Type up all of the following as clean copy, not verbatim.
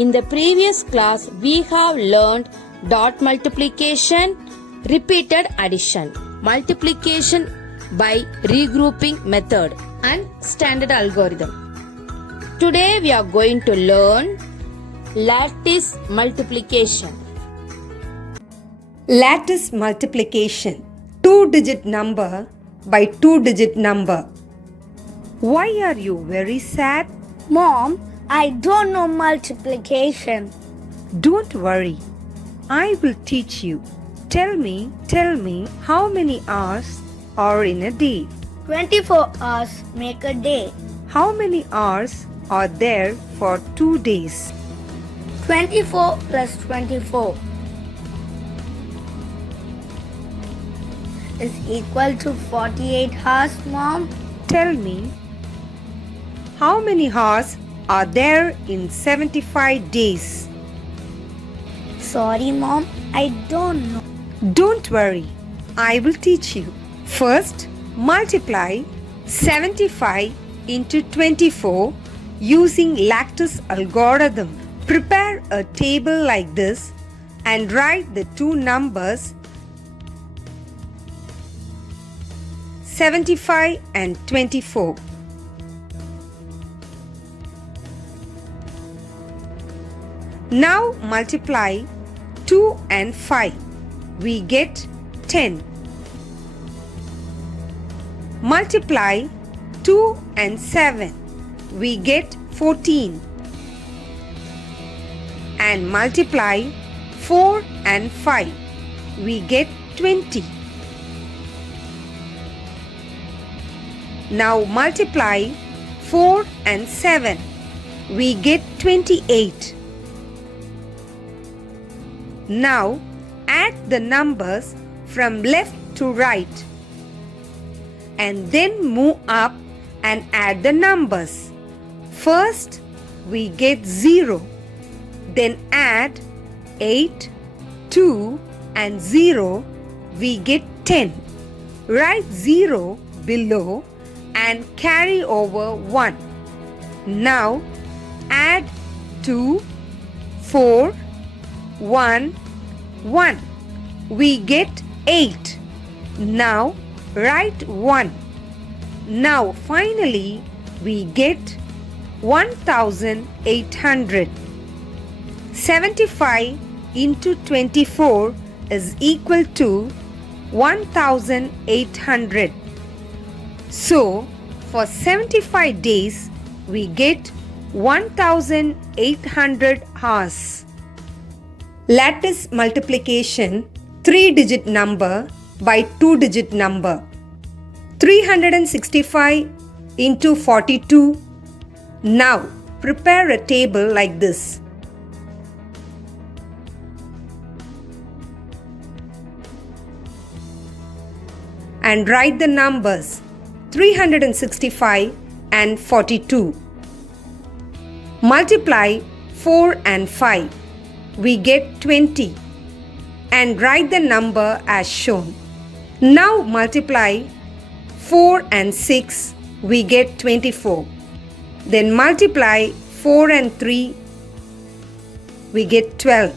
In the previous class, we have learned dot multiplication, repeated addition, multiplication by regrouping method, and standard algorithm. Today we are going to learn lattice multiplication. Lattice multiplication. Two-digit number by two-digit number. Why are you very sad? Mom, I don't know multiplication. Don't worry. I will teach you. Tell me, how many hours are in a day? 24 hours make a day. How many hours are there for 2 days? 24 plus 24 is equal to 48 hours, Mom. Tell me, how many hours are there in 75 days? Sorry, Mom, I don't know. Don't worry, I will teach you. First, multiply 75 into 24 using lattice algorithm. Prepare a table like this and write the two numbers 75 and 24. Now multiply 2 and 5. We get 10. Multiply 2 and 7. We get 14. And multiply 4 and 5. We get 20. Now multiply 4 and 7. We get 28. Now add the numbers from left to right and then move up and add the numbers. First we get 0. Then add 8, 2 and 0. We get 10. Write 0 below and carry over 1. Now add 2, 4, 1, 1. We get 8. Now write 1. Now finally we get 1800. 75 into 24 is equal to 1800. So for 75 days we get 1800 hours. Lattice multiplication, three-digit number by two-digit number. 365 into 42. Now prepare a table like this. And write the numbers 365 and 42. Multiply 4 and 5. We get 20. And write the number as shown. Now multiply 4 and 6. We get 24. Then multiply 4 and 3. We get 12.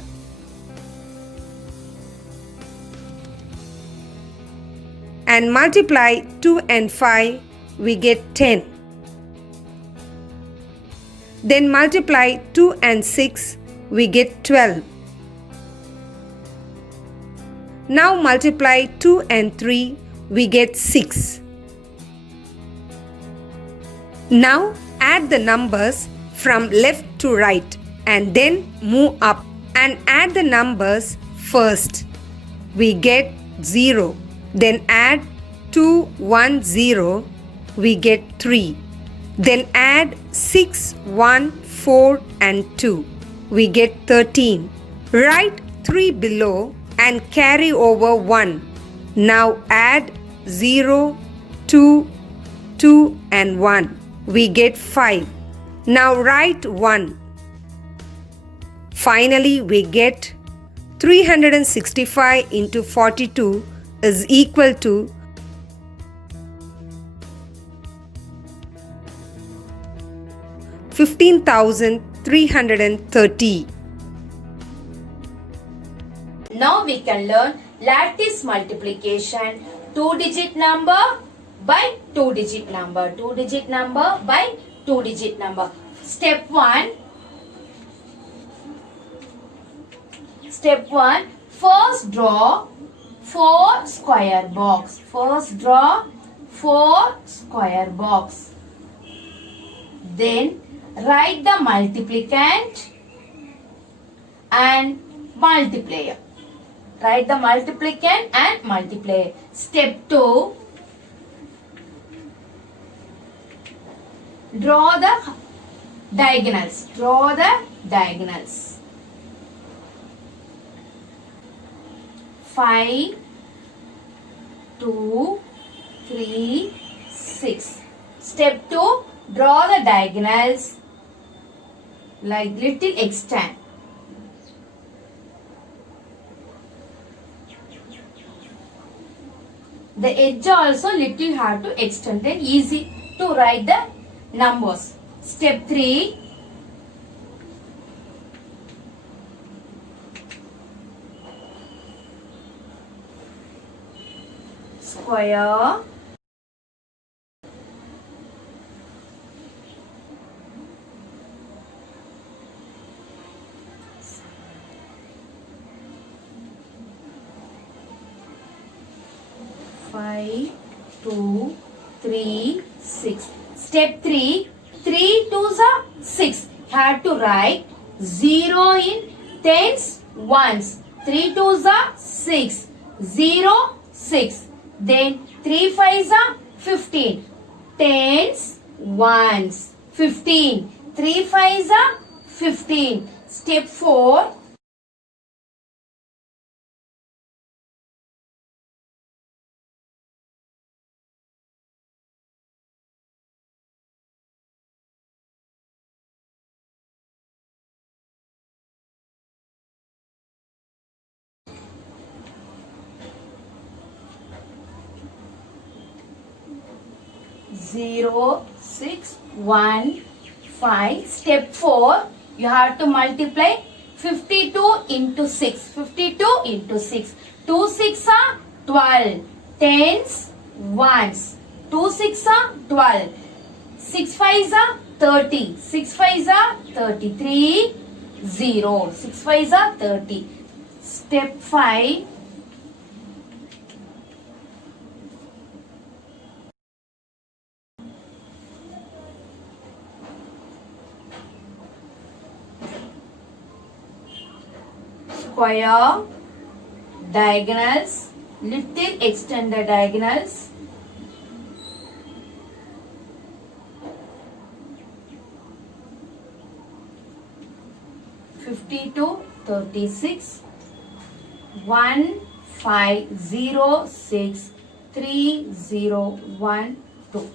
And multiply 2 and 5, we get 10. Then multiply 2 and 6, we get 12. Now multiply 2 and 3, we get 6. Now add the numbers from left to right and then move up and add the numbers first. We get 0. Then add 2, 1, 0. We get 3. Then add 6, 1, 4 and 2. We get 13. Write 3 below and carry over 1. Now add 0, 2, 2 and 1. We get 5. Now write 1. Finally we get 365 into 42 is equal to 15,300. 330. Now we can learn lattice multiplication. 2-digit number by 2-digit number. 2-digit number by 2-digit number. Step 1. Step 1. First draw 4 square box. First draw 4 square box. Then write the multiplicand and multiplier. Write the multiplicand and multiplier. Step 2. Draw the diagonals. Draw the diagonals. 5, 2, 3, 6. Step 2. Draw the diagonals like little extent. The edge also little hard to extend, then easy to write the numbers. Step 3. Square. Five, 2, 3, 6. Step 3. 3 twos are 6. Have to write 0 in tens, ones. 3 twos are 6. 0, 6. Then 3 fives are 15. Tens, ones. 15. 3 fives are 15. Step 4. Zero, 6, 1, 5. Step 4. You have to multiply 52 into 6. 52 into 6. 2 6 are 12. Tens, ones. 2 6 are 12. 6 5s are 30. 6 5s are 33. 0. 6 5s are 30. Step 5. Square, diagonals, little extend the diagonals. (52, 36), 1, 5, 0, 6, 3, 0, 1, 2.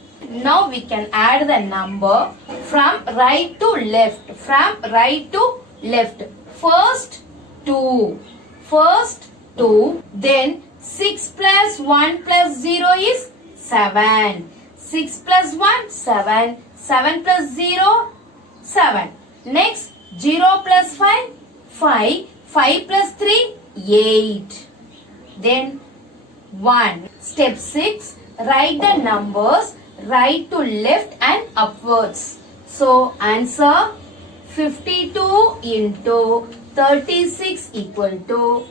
Now we can add the number from right to left. From right to left. First 2. First 2. Then 6 plus 1 plus 0 is 7. 6 plus 1, 7. 7 plus 0, 7. Next 0 plus 5, 5. 5 plus 3, 8. Then 1. Step 6. Write the numbers right to left and upwards. So answer 52 into 36 equal to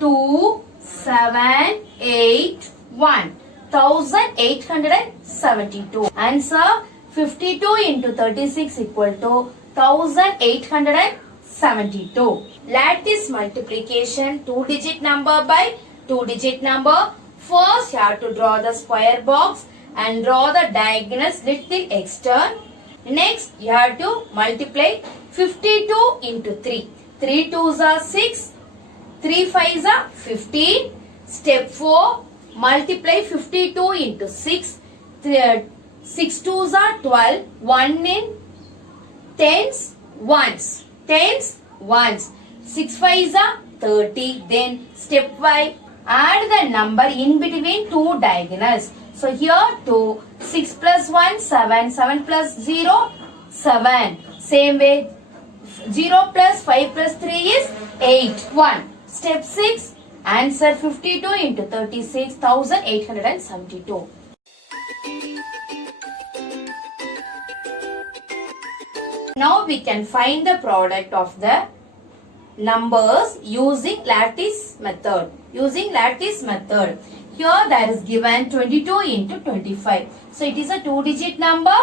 2, 7, 8, 1. 1872. Answer 52 into 36 equal to 1872. Lattice multiplication 2-digit number by 2-digit number. First you have to draw the square box and draw the diagonals little extern. Next you have to multiply 52 into 3. 3 twos are 6. 3 fives are 15. Step 4. Multiply 52 into 6. 6 twos are 12. 1 in tens, ones. Tens, ones. 6 fives are 30. Then step 5. Add the number in between two diagonals. So here 2. 6 plus 1, 7. 7 plus 0, 7. Same way 0 plus 5 plus 3 is 8. 1. Step 6. Answer 52 into 36,872. Now we can find the product of the numbers using lattice method. Using lattice method. Here there is given 22 into 25. So it is a 2-digit number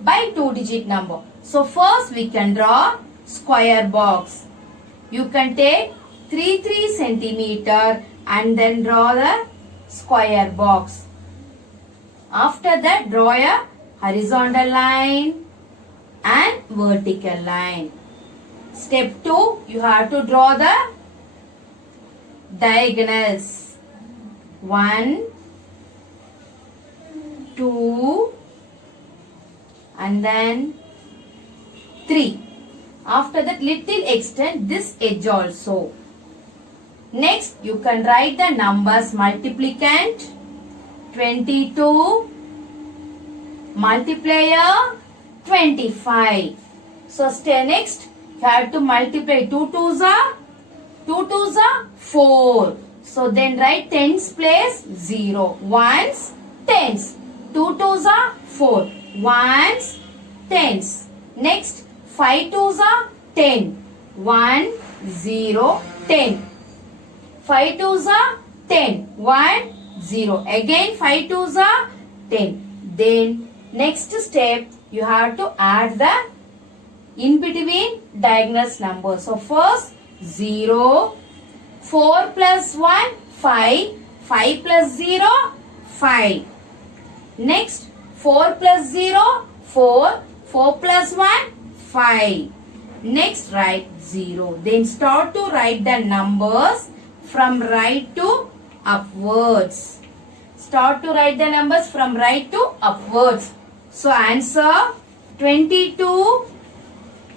by 2-digit number. So first we can draw square box. You can take 3 centimeter and then draw the square box. After that draw a horizontal line and vertical line. Step 2, you have to draw the diagonals. 1, 2 and then 3. After that little extend this edge also. Next you can write the numbers multiplicand 22, multiplier 25. So next you have to multiply 2 twos are 4. So then write tens place 0. Ones tens. 2 twos are 4. Ones tens. Next 5 twos are 10. 1 0 10. 5 twos are 10. 1 0. Again 5 twos are 10. Then next step you have to add the in between diagonals numbers. So first 0, 4 plus 1 5, 5 plus 0 5. Next 4 plus 0 4, 4 plus 1 5. Next write 0. Then start to write the numbers from right to upwards. Start to write the numbers from right to upwards. So answer 22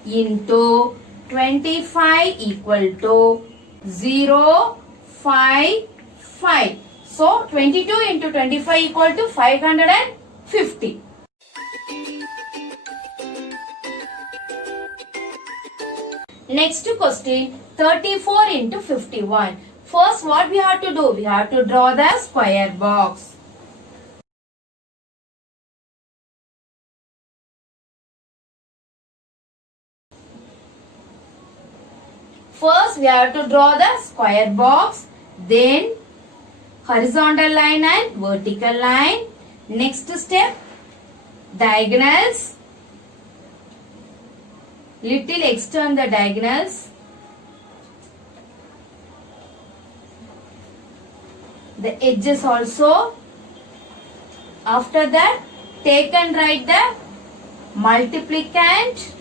into 25 equal to 0, 5, 5. So 22 into 25 equal to 550. Next question 34 into 51. First what we have to do? We have to draw the square box. First we have to draw the square box, then horizontal line and vertical line. Next step diagonals. Little extend the diagonals. The edges also. After that take and write the multiplicand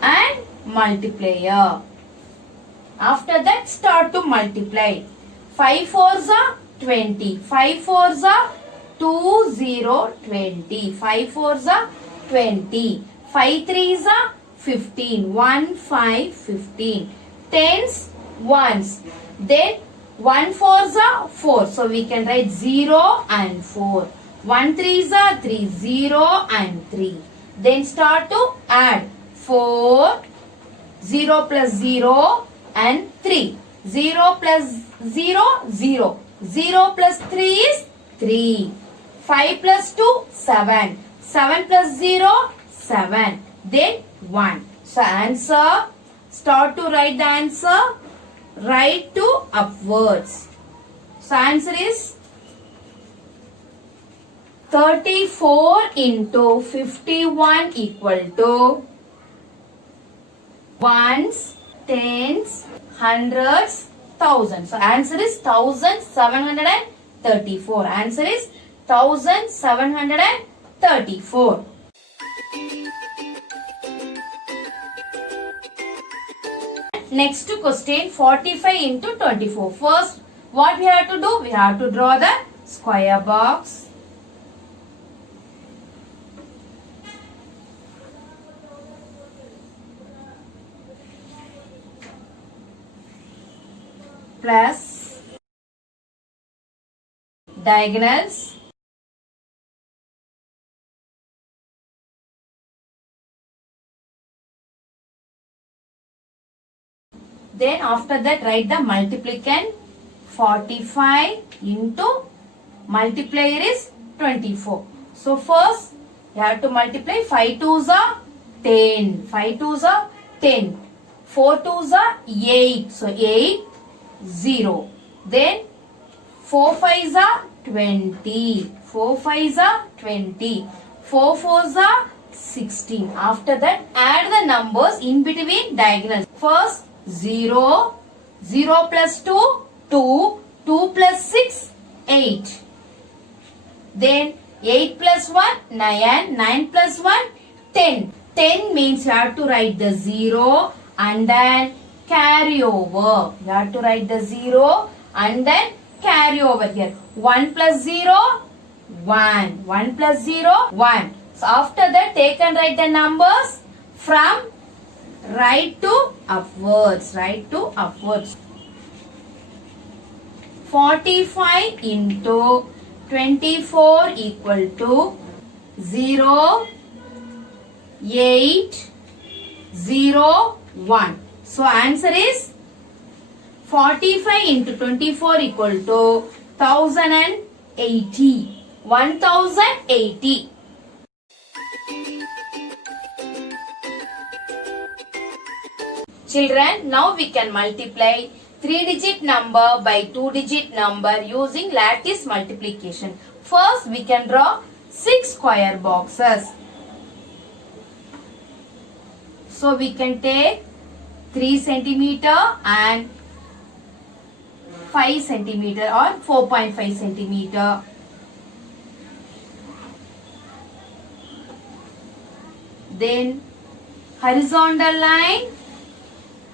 and multiplier. After that start to multiply. 5 fours are 20. 5 fours are 20 20. 5 fours are 20. 5 threes are 15. 1 5 15. Tens ones. Then 1 fours are 4. So we can write 0 and 4. 1 threes are 3. 0 and 3. Then start to add 4. 0 plus 0 and 3. 0 plus 0 0. 0 plus 3 is 3. 5 plus 2 7. 7 plus 0 7. Then 1. So answer, start to write the answer right to upwards. So answer is 34 into 51 equal to ones, tens, hundreds, thousands. So answer is 1734. Answer is 1734. Next question 45 into 24. First what we have to do? We have to draw the square box. Plus diagonals. Then after that write the multiplicand. 45 into multiplier is 24. So first you have to multiply 5 2s are 10. 5 2s are 10. 4 2s are 8. So 8 0. Then 4 5s are 20. 4 5s are 20. 4 4s are 16. After that add the numbers in between diagonals. First 0. 0 plus 2 2. 2 plus 6 8. Then 8 plus 1 9. 9 plus 1 10. 10 means you have to write the 0 and then carry over. You have to write the 0 and then carry over here. 1 plus 0 1. 1 plus 0 1. So after that take and write the numbers from right to upwards. Right to upwards. 45 into 24 equal to 0 8 0 1. So answer is 45 into 24 equal to 1080. 1080. Children, now we can multiply 3-digit number by 2-digit number using lattice multiplication. First, we can draw 6 square boxes. So, we can take 3 centimeter and 5 centimeter or 4.5 centimeter. Then, horizontal line.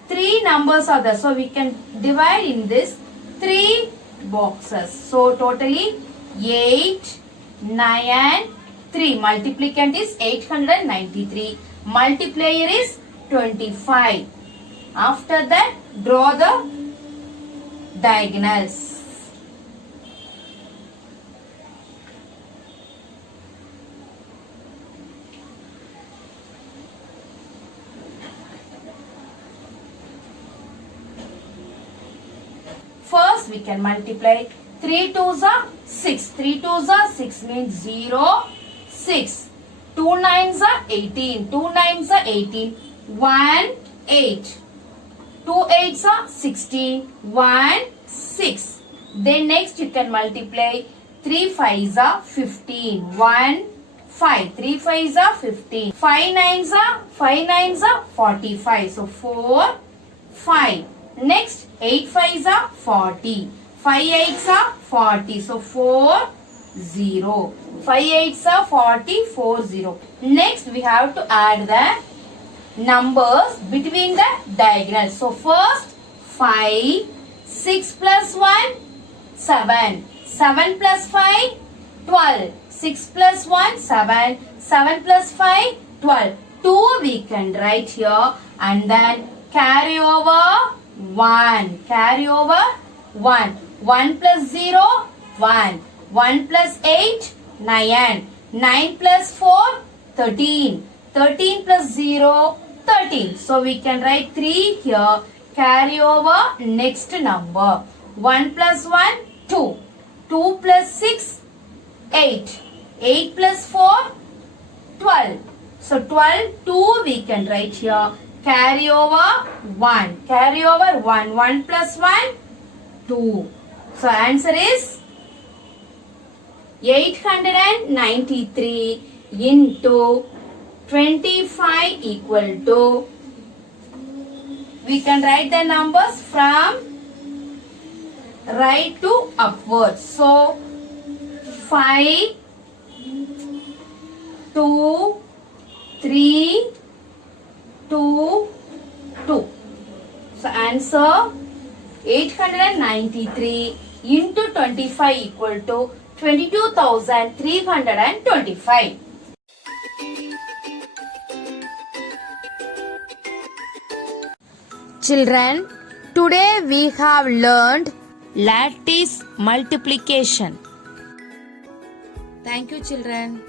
3 numbers are there. So, we can divide in this 3 boxes. So, totally 8, 9 and 3. Multiplicand is 893. Multiplier is 25. After that, draw the diagonals. First, we can multiply 3 2s are 6. 3 2s are 6 means 0, 6. 2 9s are 18. 2 9s are 18. 1, 8. 2 8s are 16. 1, 6. Then next you can multiply 3 5s are 15. 1, 5. 3 5s are 15. 5 9s are 45. So 4, 5. Next 8 5s are 40. 5 8s are 40. So 4, 0. 5 8s are 40, 4, 0. Next we have to add the numbers between the diagonals. So first 5, 6 plus 1, 7. 7 plus 5, 12. 6 plus 1, 7. 7 plus 5, 12. 2 we can write here and then carry over 1. Carry over 1. 1 plus 0, 1. 1 plus 8, 9. 9 plus 4, 13. 13 plus 0, 13. So we can write 3 here. Carry over next number. 1 plus 1, 2. 2 plus 6, 8. 8 plus 4, 12. So 12, 2 we can write here. Carry over 1. Carry over 1. 1 plus 1, 2. So answer is 893 into 25 equal to, we can write the numbers from right to upwards. So 5, 2, 3, 2, 2. So answer 893 into 25 equal to 22,325. Children, today we have learned lattice multiplication. Thank you, children.